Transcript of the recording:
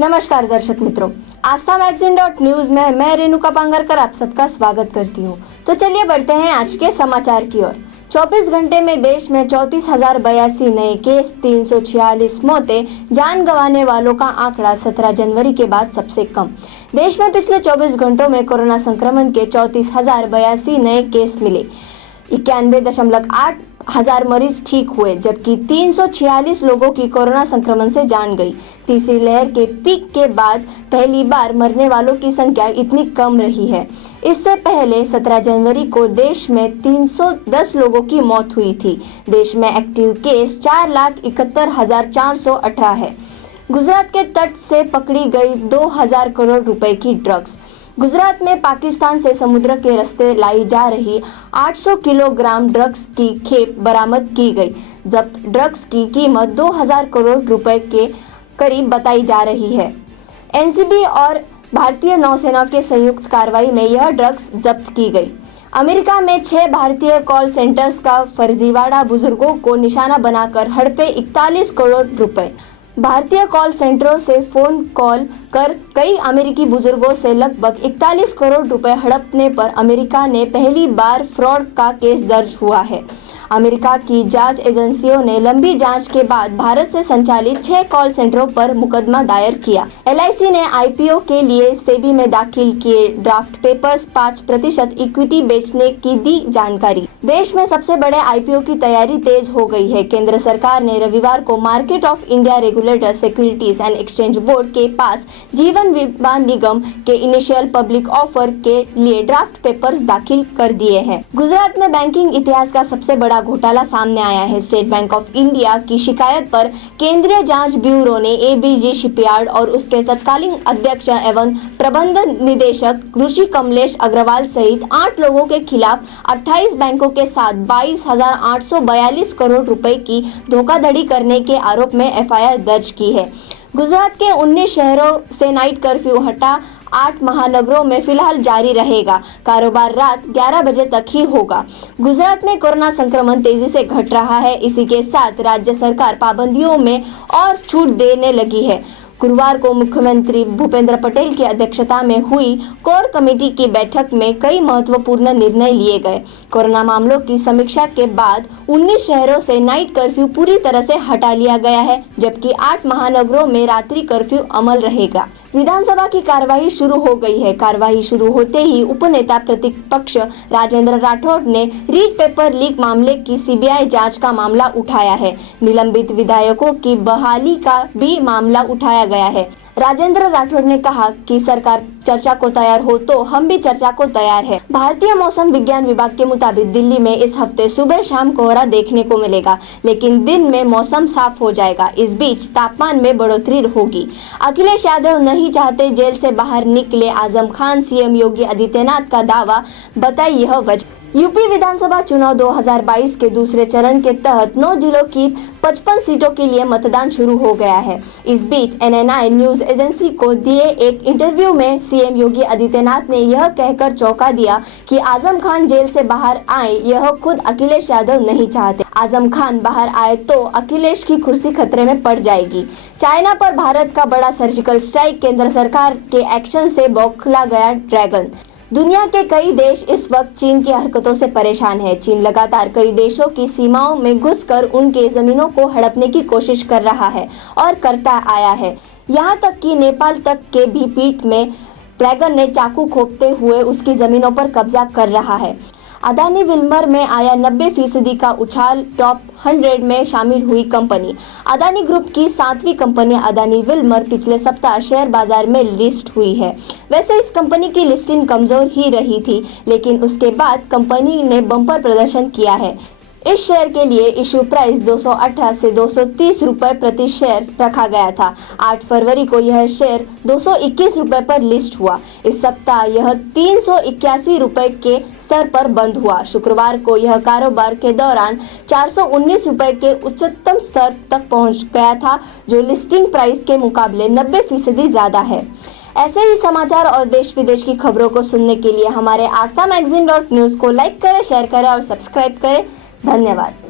नमस्कार दर्शक मित्रों, आस्था मैगजीन .न्यूज में मैं रेणुका पांगरकर आप सबका स्वागत करती हूँ। तो चलिए बढ़ते हैं आज के समाचार की ओर। 24 घंटे में देश में 34,082 नए केस, 346 मौतें, जान गंवाने वालों का आंकड़ा 17 जनवरी के बाद सबसे कम। देश में पिछले 24 घंटों में कोरोना संक्रमण के 34,082 नए केस मिले। 91.8 हजार मरीज ठीक हुए, जबकि 346 लोगों की कोरोना संक्रमण से जान गई। तीसरी लहर के पीक के बाद पहली बार मरने वालों की संख्या इतनी कम रही है। इससे पहले 17 जनवरी को देश में 310 लोगों की मौत हुई थी। देश में एक्टिव केस 4,71,418 है। गुजरात के तट से पकड़ी गई 2,000 करोड़ रुपए की ड्रग्स। गुजरात में पाकिस्तान से समुद्र के रास्ते लाई जा रही 800 किलोग्राम ड्रग्स की खेप बरामद की गई। जब्त ड्रग्स की कीमत 2,000 करोड़ रुपए के करीब बताई जा रही है। एनसीबी और भारतीय नौसेना के संयुक्त कार्रवाई में यह ड्रग्स जब्त की गई। अमेरिका में 6 भारतीय कॉल सेंटर्स का फर्जीवाड़ा, बुजुर्गों को निशाना बनाकर हड़पे 41 करोड़ रुपए। भारतीय कॉल सेंटरों से फोन कॉल कर कई अमेरिकी बुजुर्गों से लगभग 41 करोड़ रुपए हड़पने पर अमेरिका ने पहली बार फ्रॉड का केस दर्ज हुआ है। अमेरिका की जांच एजेंसियों ने लंबी जांच के बाद भारत से संचालित 6 कॉल सेंटरों पर मुकदमा दायर किया। LIC ने IPO के लिए सेबी में दाखिल किए ड्राफ्ट पेपर्स 5% इक्विटी बेचने की दी जानकारी। देश में सबसे बड़े IPO की तैयारी तेज हो गई है। केंद्र सरकार ने रविवार को market of India regulator securities and exchange board के पास जीवन बीमा निगम के इनिशियल पब्लिक ऑफर के लिए ड्राफ्ट पेपर्स दाखिल कर दिए हैं। गुजरात में बैंकिंग इतिहास का सबसे बड़ा घोटाला सामने आया है। स्टेट बैंक ऑफ इंडिया की शिकायत पर केंद्रीय जांच ब्यूरो ने ABG शिपयार्ड और उसके तत्कालीन अध्यक्ष एवं प्रबंध निदेशक ऋषि कमलेश अग्रवाल सहित 8 लोगों के खिलाफ 28 बैंकों के साथ 22,842 करोड़ रुपए की धोखाधड़ी करने के आरोप में FIR दर्ज की है। गुजरात के 19 शहरों से नाइट कर्फ्यू हटा 8 महानगरों में फिलहाल जारी रहेगा। कारोबार रात 11 बजे तक ही होगा। गुजरात में कोरोना संक्रमण तेजी से घट रहा है। इसी के साथ राज्य सरकार पाबंदियों में और छूट देने लगी है। गुरुवार को मुख्यमंत्री भूपेंद्र पटेल की अध्यक्षता में हुई कोर कमेटी की बैठक में कई महत्वपूर्ण निर्णय लिए गए। कोरोना मामलों की समीक्षा के बाद 19 शहरों से नाइट कर्फ्यू पूरी तरह से हटा लिया गया है, जबकि 8 महानगरों में रात्रि कर्फ्यू अमल रहेगा। विधानसभा की कार्यवाही शुरू हो गई है। कार्यवाही शुरू होते ही उपनेता प्रतिपक्ष राजेंद्र राठौड़ ने रीट पेपर लीक मामले की CBI जांच का मामला उठाया है। निलंबित विधायकों की बहाली का भी मामला उठाया गया है। राजेंद्र राठौड़ ने कहा कि सरकार चर्चा को तैयार हो तो हम भी चर्चा को तैयार है। भारतीय मौसम विज्ञान विभाग के मुताबिक दिल्ली में इस हफ्ते सुबह शाम कोहरा देखने को मिलेगा, लेकिन दिन में मौसम साफ हो जाएगा। इस बीच तापमान में बढ़ोतरी होगी। अखिलेश यादव नहीं चाहते जेल से बाहर निकले आजम खान, CM योगी आदित्यनाथ का दावा, बताई यह वजह। यूपी विधानसभा चुनाव 2022 के दूसरे चरण के तहत 9 जिलों की 55 सीटों के लिए मतदान शुरू हो गया है। इस बीच NNI न्यूज एजेंसी को दिए एक इंटरव्यू में CM योगी आदित्यनाथ ने यह कहकर चौंका दिया कि आजम खान जेल से बाहर आए, यह खुद अखिलेश यादव नहीं चाहते। आजम खान बाहर आए तो अखिलेश की कुर्सी खतरे में पड़ जाएगी। चाइना पर भारत का बड़ा सर्जिकल स्ट्राइक, केंद्र सरकार के एक्शन से बौखला गया ड्रैगन। दुनिया के कई देश इस वक्त चीन की हरकतों से परेशान है। चीन लगातार कई देशों की सीमाओं में घुसकर उनके जमीनों को हड़पने की कोशिश कर रहा है और करता आया है। यहाँ तक कि नेपाल तक के भी पीठ में ड्रैगन ने चाकू खोपते हुए उसकी जमीनों पर कब्जा कर रहा है। अदानी विल्मर में आया 90% का उछाल, टॉप 100 में शामिल हुई कंपनी। अदानी ग्रुप की 7वीं कंपनी अदानी विल्मर पिछले सप्ताह शेयर बाजार में लिस्ट हुई है। वैसे इस कंपनी की लिस्टिंग कमजोर ही रही थी, लेकिन उसके बाद कंपनी ने बम्पर प्रदर्शन किया है। इस शेयर के लिए इशू प्राइस 218 से 230 रुपए प्रति शेयर रखा गया था। 8 फरवरी को यह शेयर 221 रुपए पर लिस्ट हुआ। इस सप्ताह यह 381 रुपए के स्तर पर बंद हुआ। शुक्रवार को यह कारोबार के दौरान 419 रुपए के उच्चतम स्तर तक पहुंच गया था, जो लिस्टिंग प्राइस के मुकाबले 90% ज्यादा है। ऐसे ही समाचार और देश विदेश की खबरों को सुनने के लिए हमारे आस्था मैगजीन .न्यूज को लाइक करें, शेयर करें और सब्सक्राइब करें। धन्यवाद।